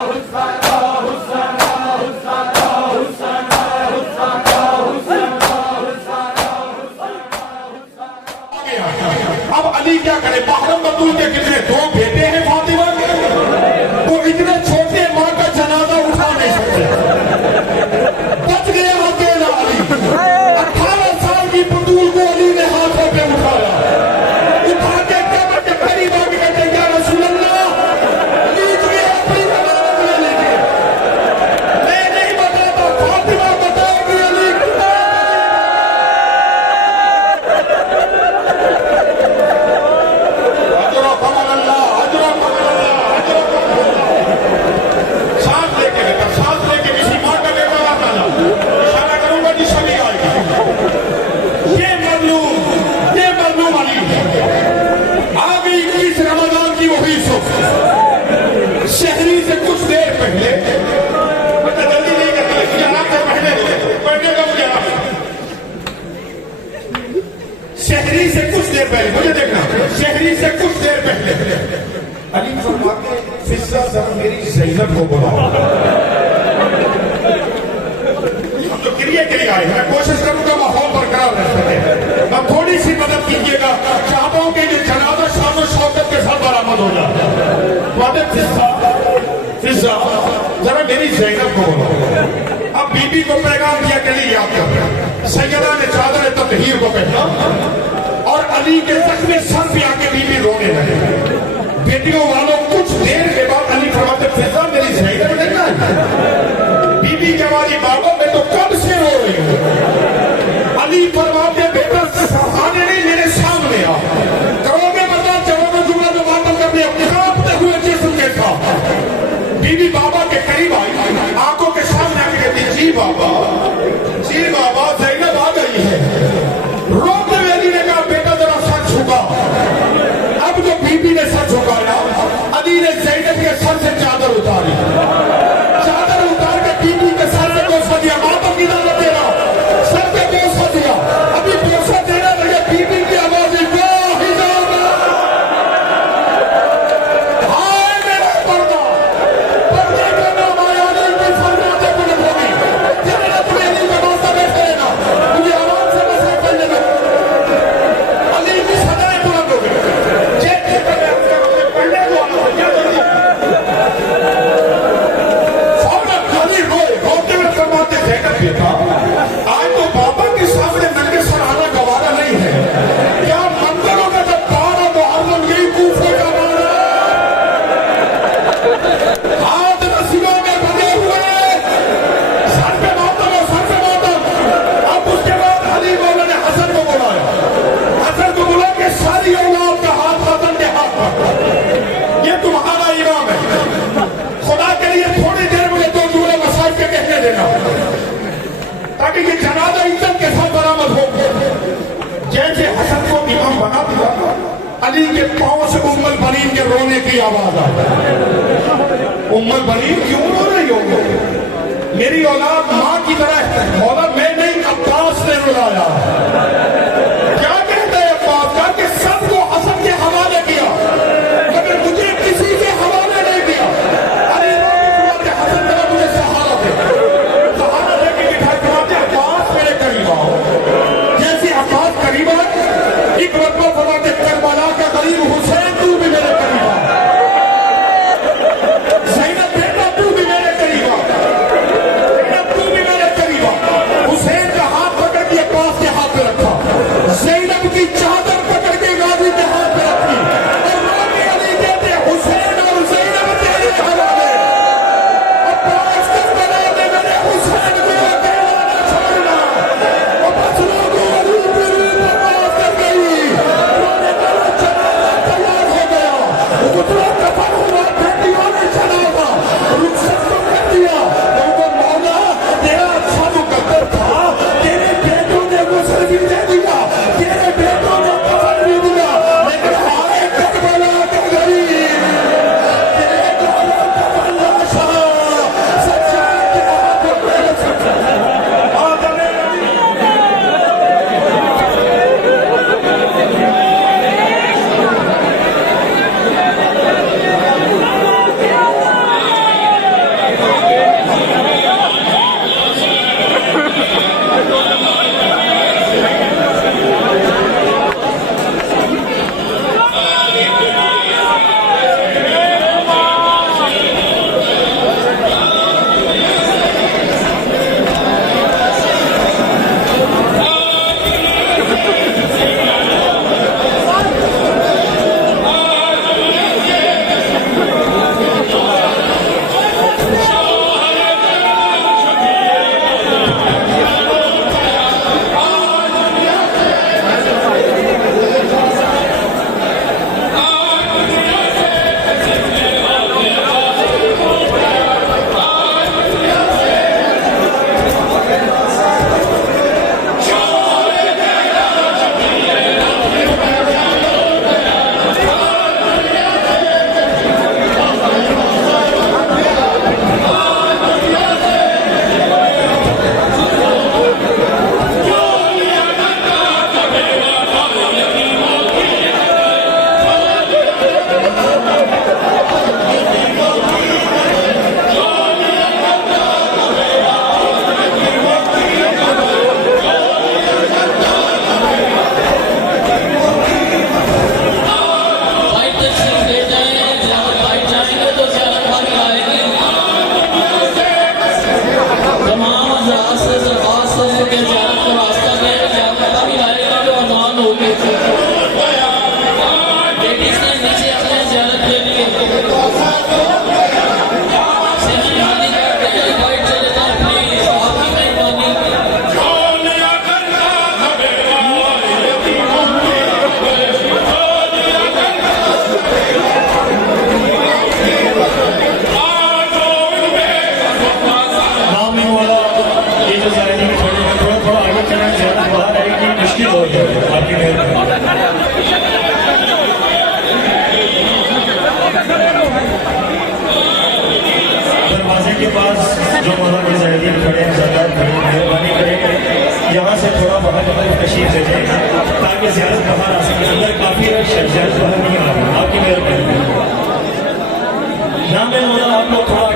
अब अली क्या करे? महरम बतूल के कितने दो बेटे हैं फातिमा के, वो इतने छोटे माँ का जनाजा उठा नहीं सकते। बच गया अकेला अली। 18 साल की बतूल को अली ने हाथों पे उठाया, उठा के कब्र के करीब आके कहते या रसूल अल्लाह लीजिए अपनी जमानत ले लीजिए। मैं नहीं बताता, फातिमा बताएगी अली। शहरी से कुछ देर पहले, जल्दी नहीं करती, शहरी से कुछ देर पहले, मुझे देखना, शहरी से कुछ देर पहले अली फरमाते फिजा जरा मेरी ज़ैनब को बुलाओ। हम तो क्रिया के लिए आए, मैं कोशिश करूंगा माहौल बरकरार रह सके। मैं थोड़ी सी मदद कीजिएगा, चाहता हूं कि जो जनाजा शान और शौकत के साथ बरामद हो जाए। फिजा जरा मेरी ज़ैनब को बोलो। अब बीबी को पैगाम दिया के लिए याद कर, सैयदा ने चादर ततहीर को पहना और अली के जख्मी सर पे आके बीबी रोने लगे। बेटियों वालों, कुछ देर के बाद अली फरमाते फिजा मेरी ज़ैनब देखना है। बीबी के वाली बाबा मैं तो कब से रो रही हूँ। अली फरमाते बेटा आने नहीं, मेरे सामने आ। करोगे बता जवाब जुमला जो मातम करने कांपते हुए जिस्म के था। बीबी बाबा के करीब आई, आंखों के सामने आके कहती जी बाबा ज़ैनब आ गई है। रोते हुए अली ने कहा बेटा जरा सर झुका। अब जो बीबी ने सर झुकाया, अली ने ज़ैनब के सर से चादर उतारी। चादर उतार के बीबी के सर से बोसा दिया, मातम की दावत दे रहा, सर पे बोसा दिया। अभी बोसा देने लगे, बीबी की आवाज आज तो बाबा के सामने नंगे सर आना गवारा नहीं है। क्या मंदिरों का जब 12 मुहर्रम यही कूफे का नारा, हाथ नसीबों में बने हुए, सर पे मातम और सर पे मातम। अब उसके बाद अली मौला ने हसन को बुलाया। हसन को बुला के सारी औलाद का हाथ हसन के हाथ पर, ये तुम्हारा इमाम है। खुदा के लिए थोड़ी देर मुझे दो जुमले मसाइब के कहने देना, ताकि ये जनाजा इज्जत के साथ बरामद हो। जैसे हसन को इमाम बना दिया, अली के पांव से उम्मुल बनीन के रोने की आवाज आई। उम्मुल बनीन क्यों रो रही हो? मेरी औलाद मां की तरह है। मौला मैं नहीं, अब्बास ने रुलाया। क्या कहते हैं अब्बास? का कि सबको हसन के हवाले किया, मगर मुझे किसी के हवाले नहीं किया। अली के हसन जरा मुझे सहारा दे, सहारा दे के बिठा के अब्बास मेरे करीब आओ। जैसे अब्बास करीब आए, एक रब्बा फरमाते करबला का करीब हुसैन तू भी मेरे करीब आ। ज़ैनब बेटा तू भी मेरे करीब आ, ज़ैनब तू भी मेरे करीब आ। हुसैन का हाथ पकड़ के अब्बास के हाथ पे रखा। के पास जो मौला के ज़ाहिदीन खड़े हैं, ज़्यादा खड़े हैं, मेहरबानी करें यहाँ से थोड़ा बाहर तशरीफ ले जाए ताकि ज़्यारत बाहर आ सके। अंदर काफ़ी रश है, ज़्यारत बाहर नहीं आ रही, आपकी मेहरबानी। नाम मौला आप लोग थोड़ा